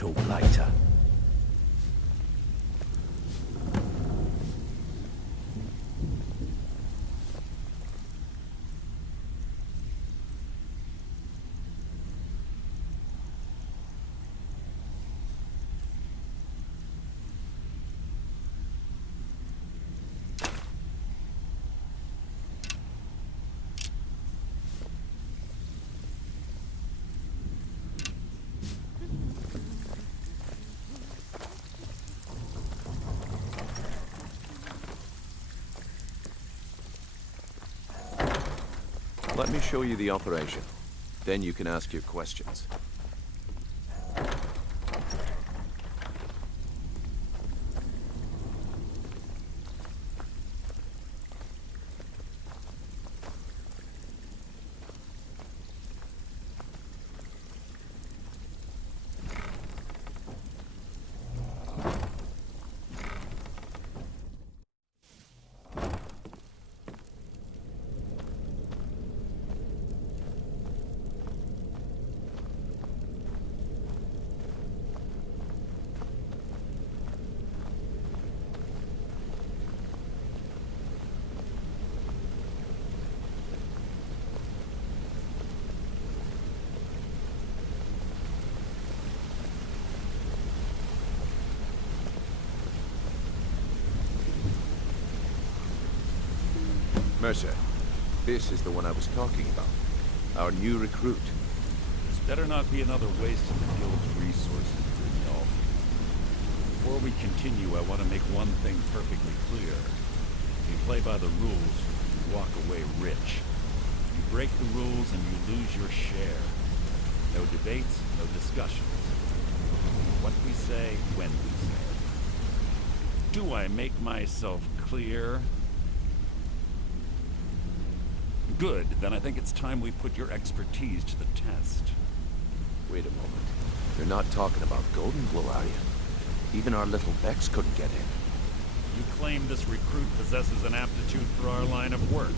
talk later. Let me show you the operation. Then you can ask your questions. Mercer, this is the one I was talking about. Our new recruit. This better not be another waste of the guild's resources, Brynjolf. Before we continue, I want to make one thing perfectly clear. If you play by the rules, you walk away rich. You break the rules and you lose your share. No debates, no discussions. What we say, when we say. Do I make myself clear? Good, then I think it's time we put your expertise to the test. Wait a moment. You're not talking about Golden Glow, are you? Even our little Vex couldn't get in. You claim this recruit possesses an aptitude for our line of work,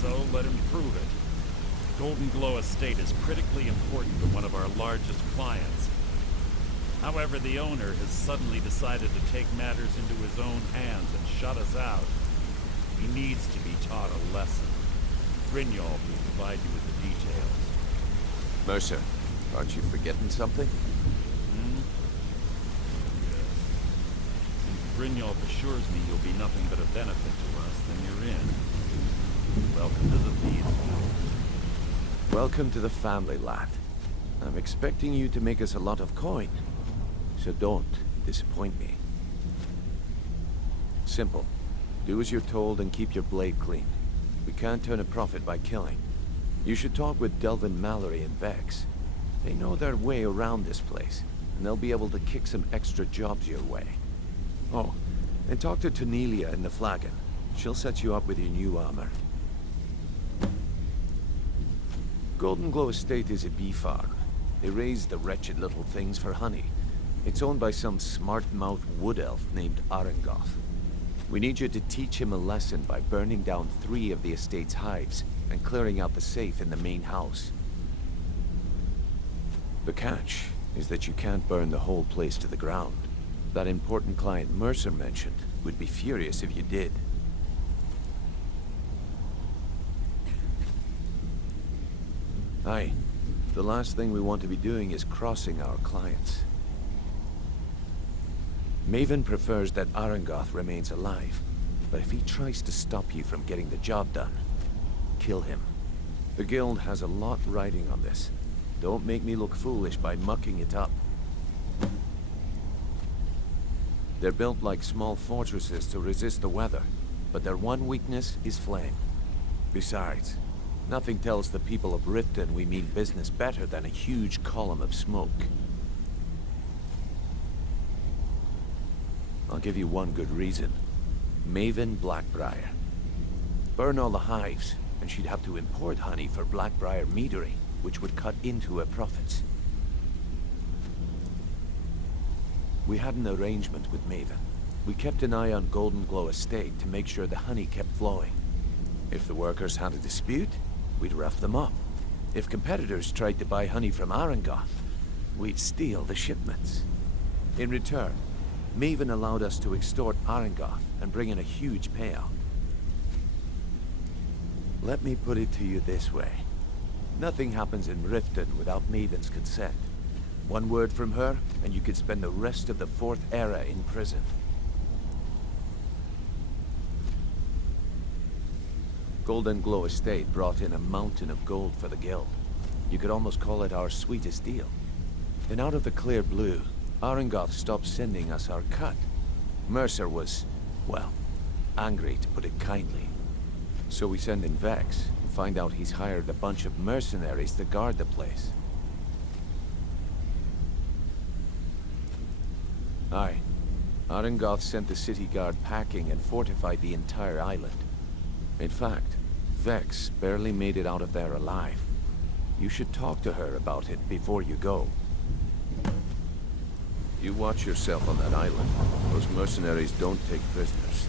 so let him prove it. Golden Glow Estate is critically important to one of our largest clients. However, the owner has suddenly decided to take matters into his own hands and shut us out. He needs to be taught a lesson. Brynjolf will provide you with the details. Mercer, aren't you forgetting something? Yes. Since Brynjolf assures me you'll be nothing but a benefit to us, then you're in. Welcome to the field. Welcome to the family, lad. I'm expecting you to make us a lot of coin. So don't disappoint me. Simple. Do as you're told and keep your blade clean. We can't turn a profit by killing. You should talk with Delvin Mallory and Vex. They know their way around this place, and they'll be able to kick some extra jobs your way. Oh, and talk to Tanelia in the Flagon. She'll set you up with your new armor. Golden Glow Estate is a bee farm. They raise the wretched little things for honey. It's owned by some smart-mouthed wood elf named Arengoth. We need you to teach him a lesson by burning down 3 of the estate's hives and clearing out the safe in the main house. The catch is that you can't burn the whole place to the ground. That important client Mercer mentioned would be furious if you did. Aye, the last thing we want to be doing is crossing our clients. Maven prefers that Arengoth remains alive, but if he tries to stop you from getting the job done, kill him. The guild has a lot riding on this. Don't make me look foolish by mucking it up. They're built like small fortresses to resist the weather, but their one weakness is flame. Besides, nothing tells the people of Riften we mean business better than a huge column of smoke. I'll give you one good reason. Maven Blackbriar. Burn all the hives, and she'd have to import honey for Blackbriar meadery, which would cut into her profits. We had an arrangement with Maven. We kept an eye on Golden Glow Estate to make sure the honey kept flowing. If the workers had a dispute, we'd rough them up. If competitors tried to buy honey from Arengoth, we'd steal the shipments. In return, Maven allowed us to extort Arengoth and bring in a huge payout. Let me put it to you this way. Nothing happens in Riften without Maven's consent. One word from her, and you could spend the rest of the Fourth Era in prison. Golden Glow Estate brought in a mountain of gold for the guild. You could almost call it our sweetest deal. And out of the clear blue, Arengoth stopped sending us our cut. Mercer was, well, angry to put it kindly. So we send in Vex and find out he's hired a bunch of mercenaries to guard the place. Aye. Arengoth sent the city guard packing and fortified the entire island. In fact, Vex barely made it out of there alive. You should talk to her about it before you go. You watch yourself on that island. Those mercenaries don't take prisoners.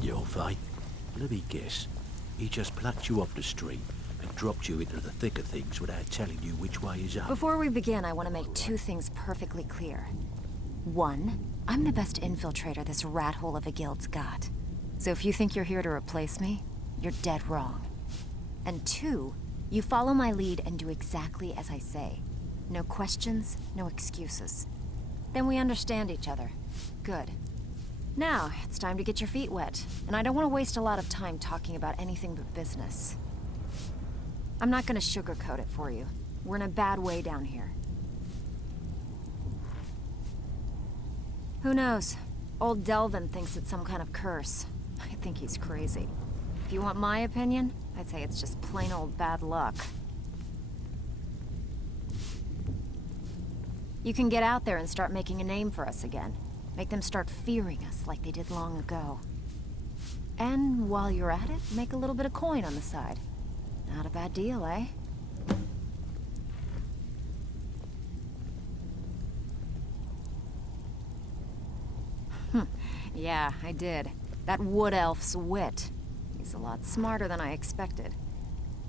Your fight. Let me guess. He just plucked you off the street and dropped you into the thick of things without telling you which way is up. Before we begin, I want to make two things perfectly clear. One, I'm the best infiltrator this rat hole of a guild's got. So if you think you're here to replace me, you're dead wrong. And two, you follow my lead and do exactly as I say. No questions, no excuses. Then we understand each other. Good. Now, it's time to get your feet wet, and I don't want to waste a lot of time talking about anything but business. I'm not gonna sugarcoat it for you. We're in a bad way down here. Who knows? Old Delvin thinks it's some kind of curse. I think he's crazy. If you want my opinion, I'd say it's just plain old bad luck. You can get out there and start making a name for us again. Make them start fearing us like they did long ago. And while you're at it, make a little bit of coin on the side. Not a bad deal, eh? Yeah, I did. That wood elf's wit. He's a lot smarter than I expected.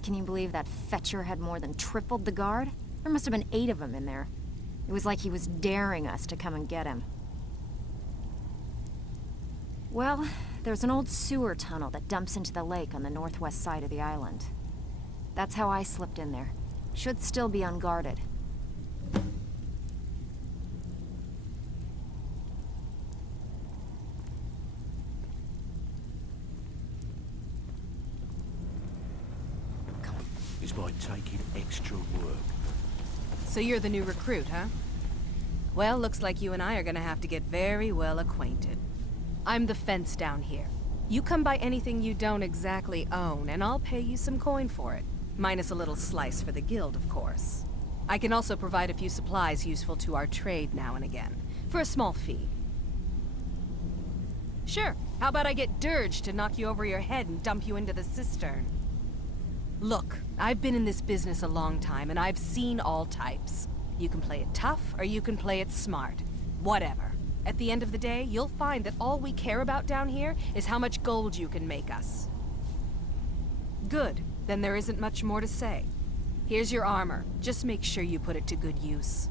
Can you believe that fetcher had more than tripled the guard? There must have been 8 of them in there. It was like he was daring us to come and get him. Well, there's an old sewer tunnel that dumps into the lake on the northwest side of the island. That's how I slipped in there. Should still be unguarded. Is by taking extra work. So you're the new recruit, huh? Well, looks like you and I are gonna have to get very well acquainted. I'm the fence down here. You come by anything you don't exactly own, and I'll pay you some coin for it. Minus a little slice for the guild, of course. I can also provide a few supplies useful to our trade now and again, for a small fee. Sure, how about I get Dirge to knock you over your head and dump you into the cistern? Look, I've been in this business a long time, and I've seen all types. You can play it tough, or you can play it smart. Whatever. At the end of the day, you'll find that all we care about down here is how much gold you can make us. Good. Then there isn't much more to say. Here's your armor. Just make sure you put it to good use.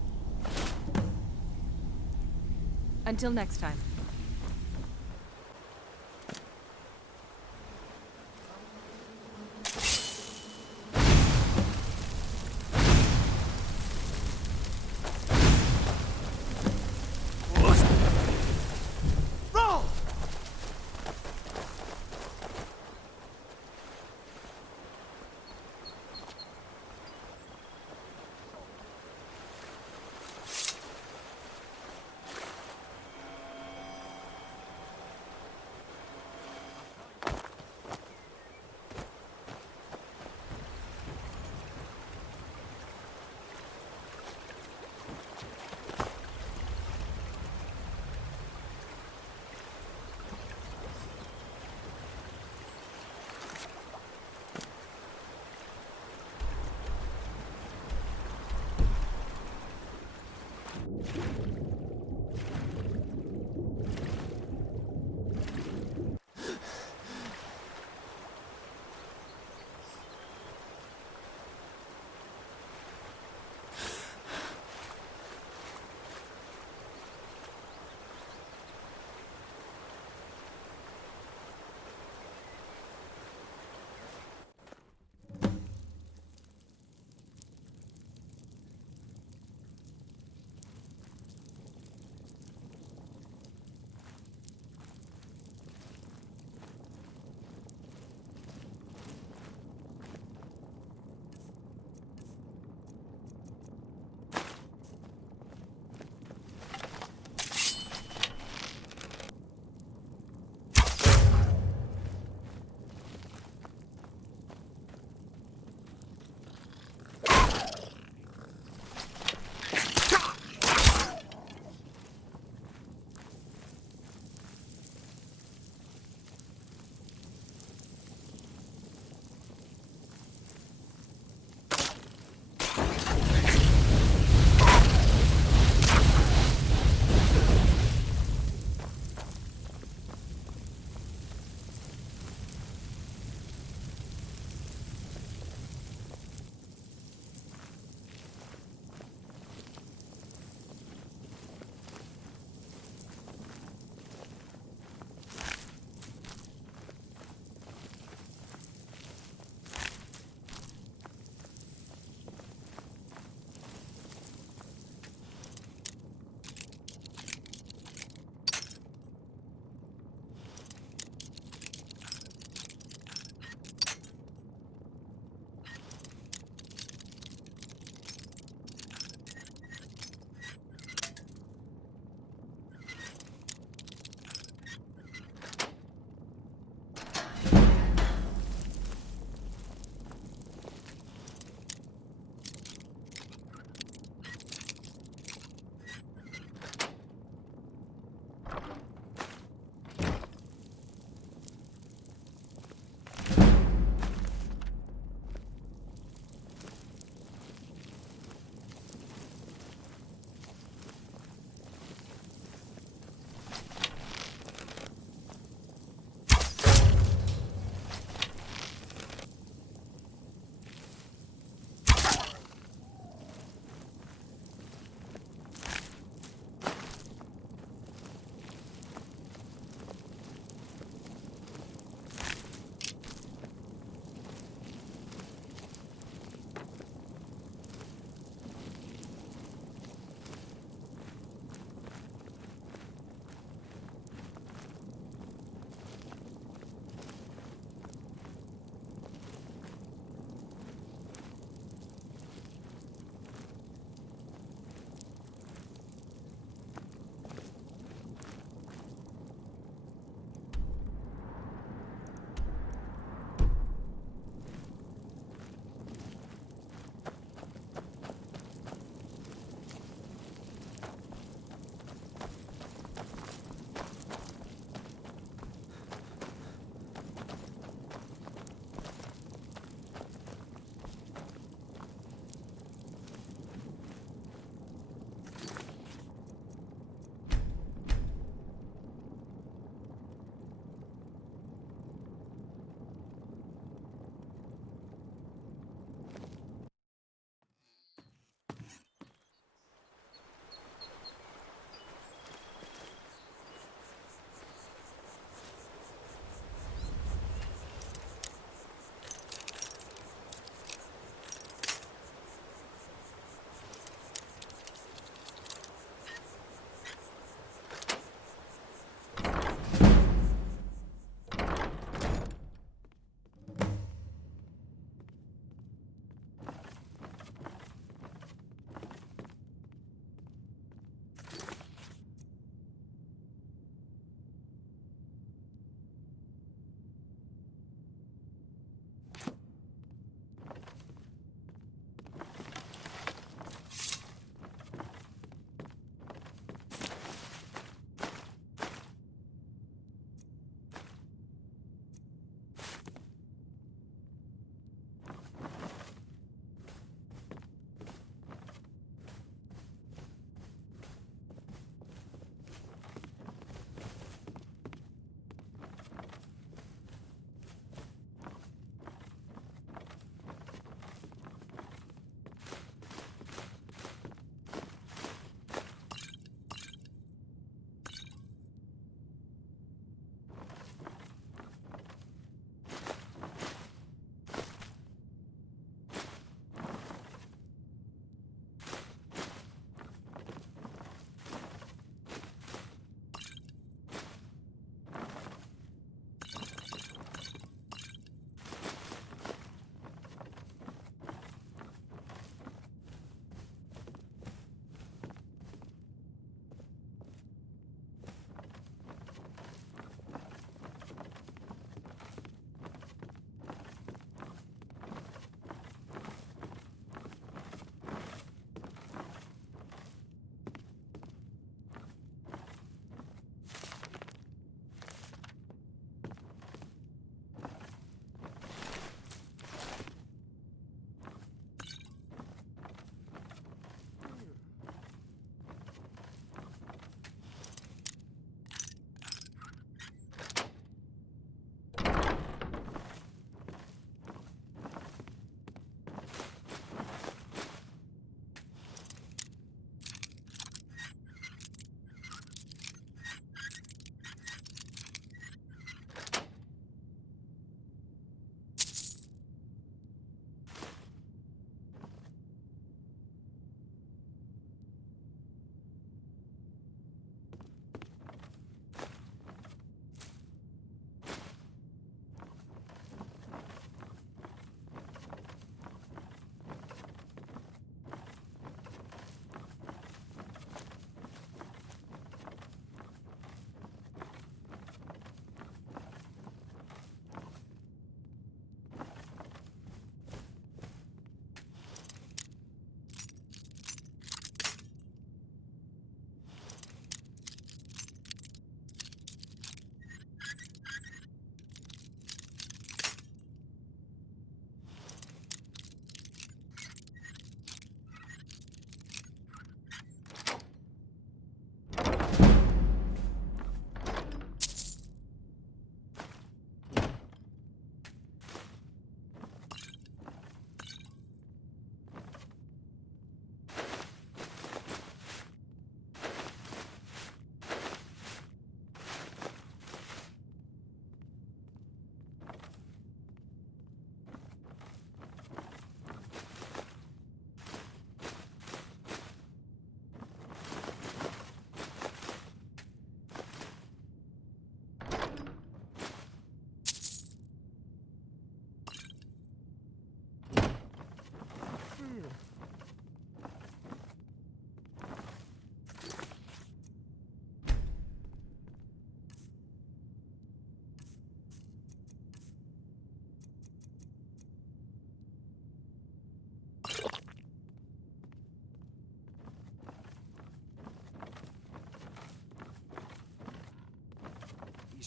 Until next time.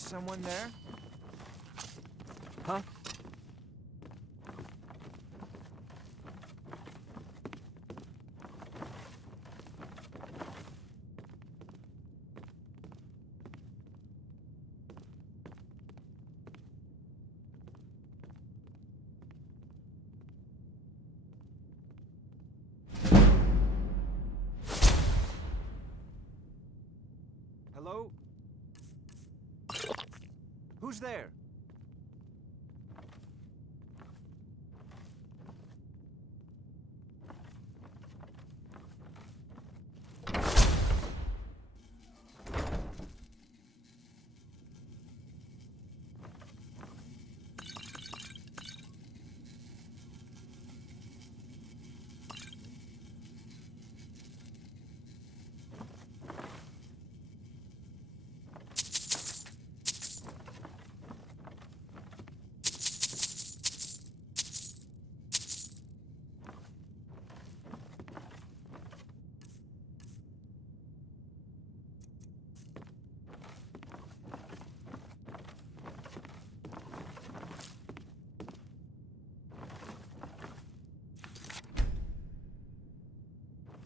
someone there? Huh? Hello? Who's there?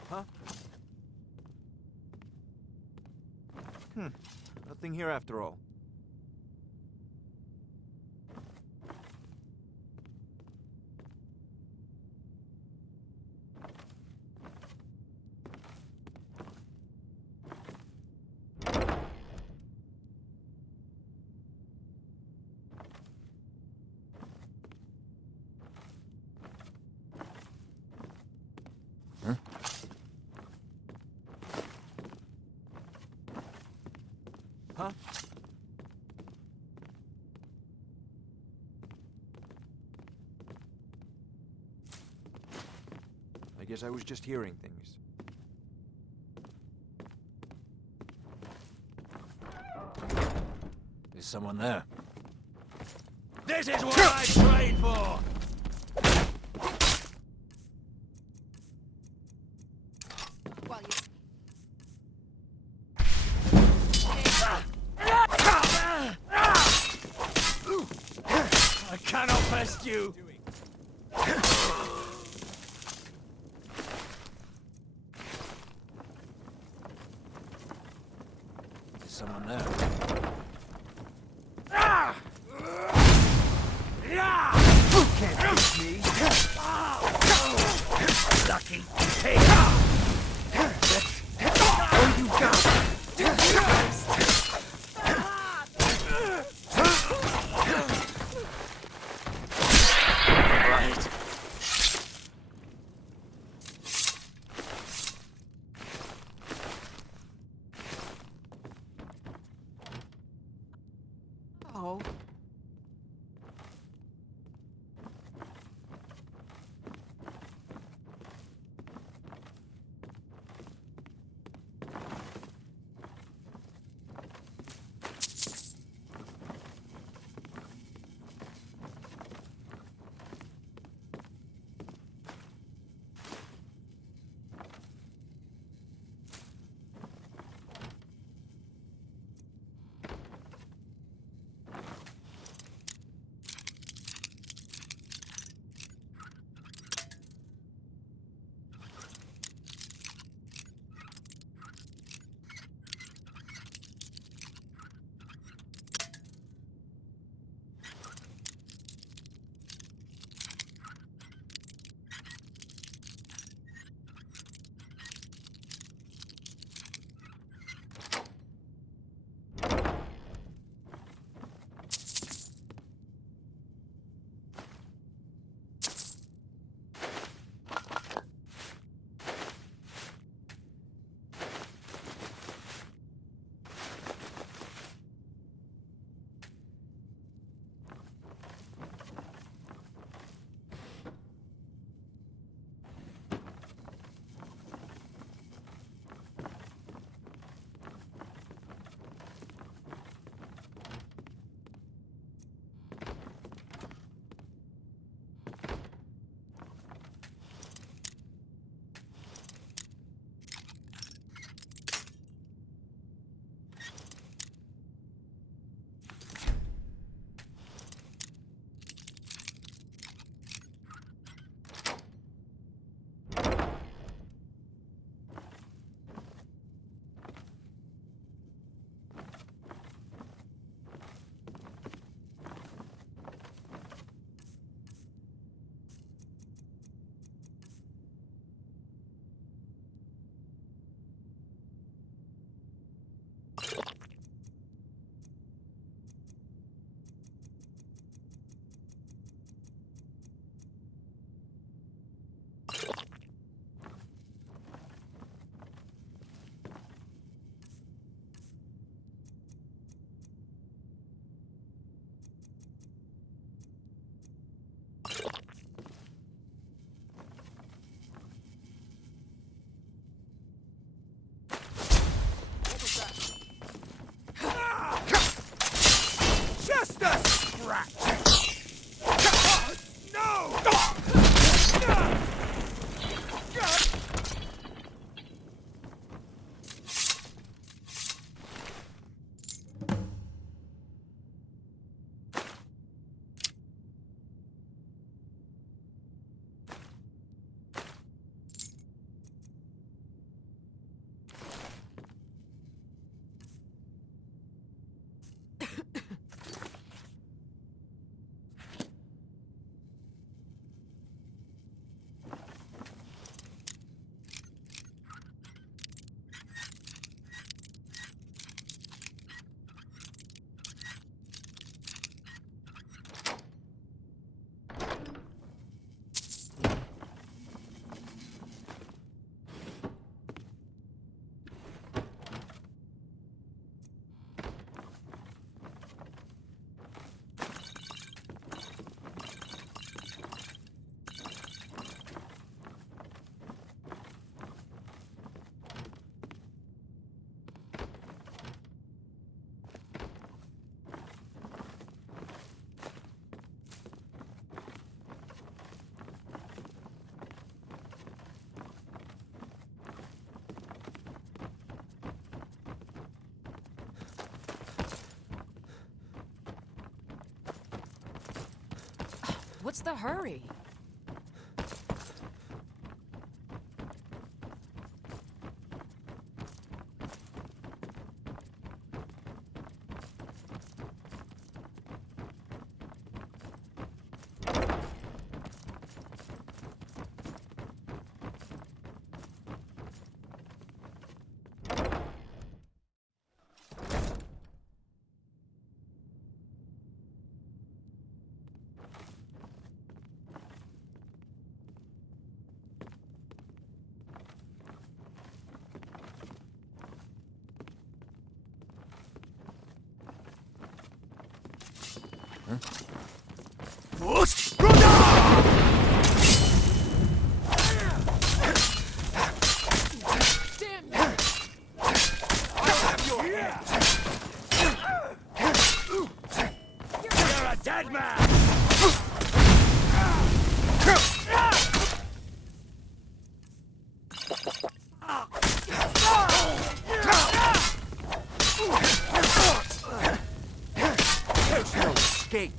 Huh? Nothing here after all. Huh? I guess I was just hearing things. There's someone there. This is what I trained for! While you... I cannot best you! There's someone there. Can't beat me! Lucky pig! Oh, you got it! Oh. Just a scratch! No! What's the hurry? You're a dead man! There's no escape.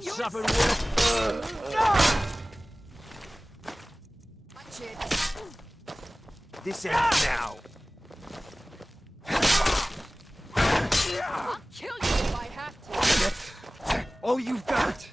I've suffered worse. Watch it. This ends now. I'll kill you if I have to. That's all you've got.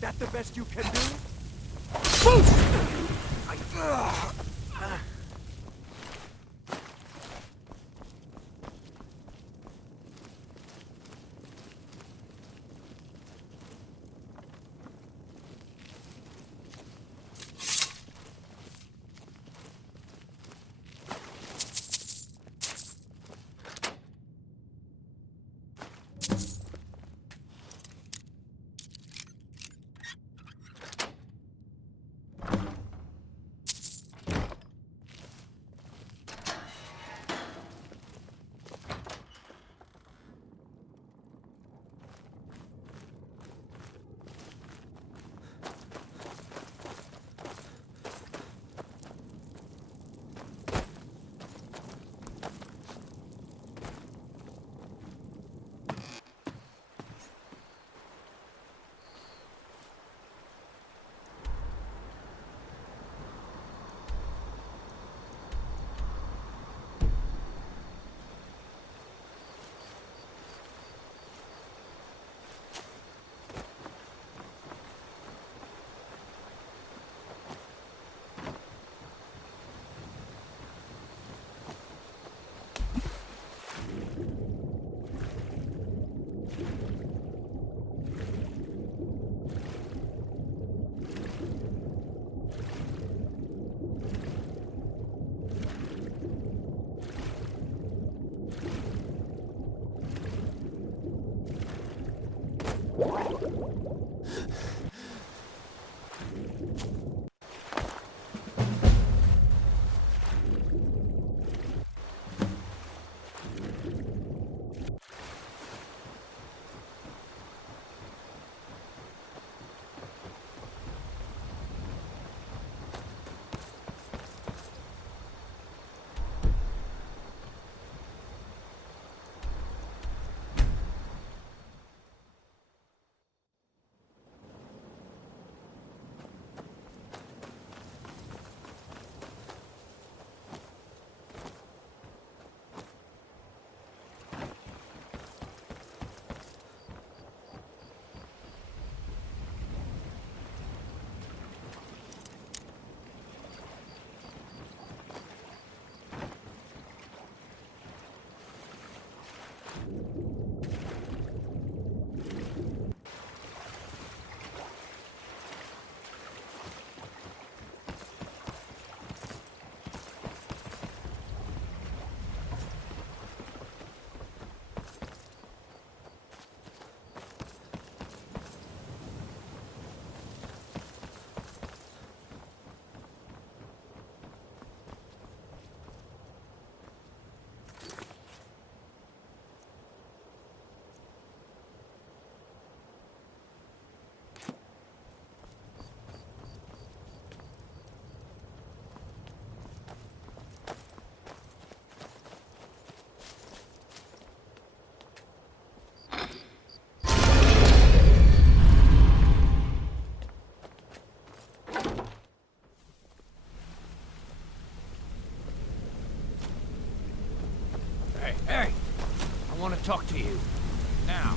That the best you can do? talk to you. Now.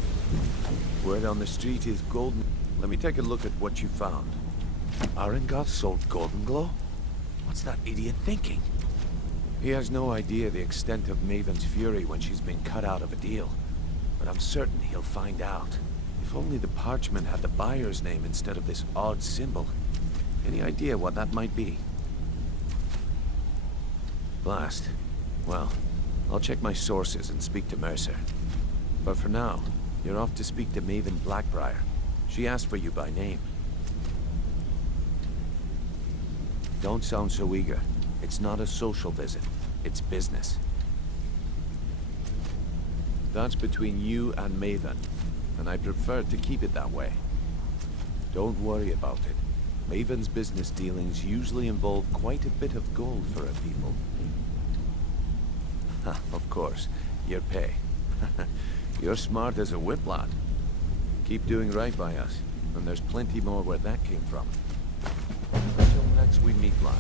Word on the street is golden. Let me take a look at what you found. Arengoth sold Golden Glow? What's that idiot thinking? He has no idea the extent of Maven's fury when she's been cut out of a deal. But I'm certain he'll find out. If only the parchment had the buyer's name instead of this odd symbol. Any idea what that might be? Blast. Well, I'll check my sources and speak to Mercer. But for now, you're off to speak to Maven Blackbriar. She asked for you by name. Don't sound so eager. It's not a social visit. It's business. That's between you and Maven, and I prefer to keep it that way. Don't worry about it. Maven's business dealings usually involve quite a bit of gold for her people. Of course, your pay. You're smart as a whip, lad. Keep doing right by us, and there's plenty more where that came from. Until next we meet, lad.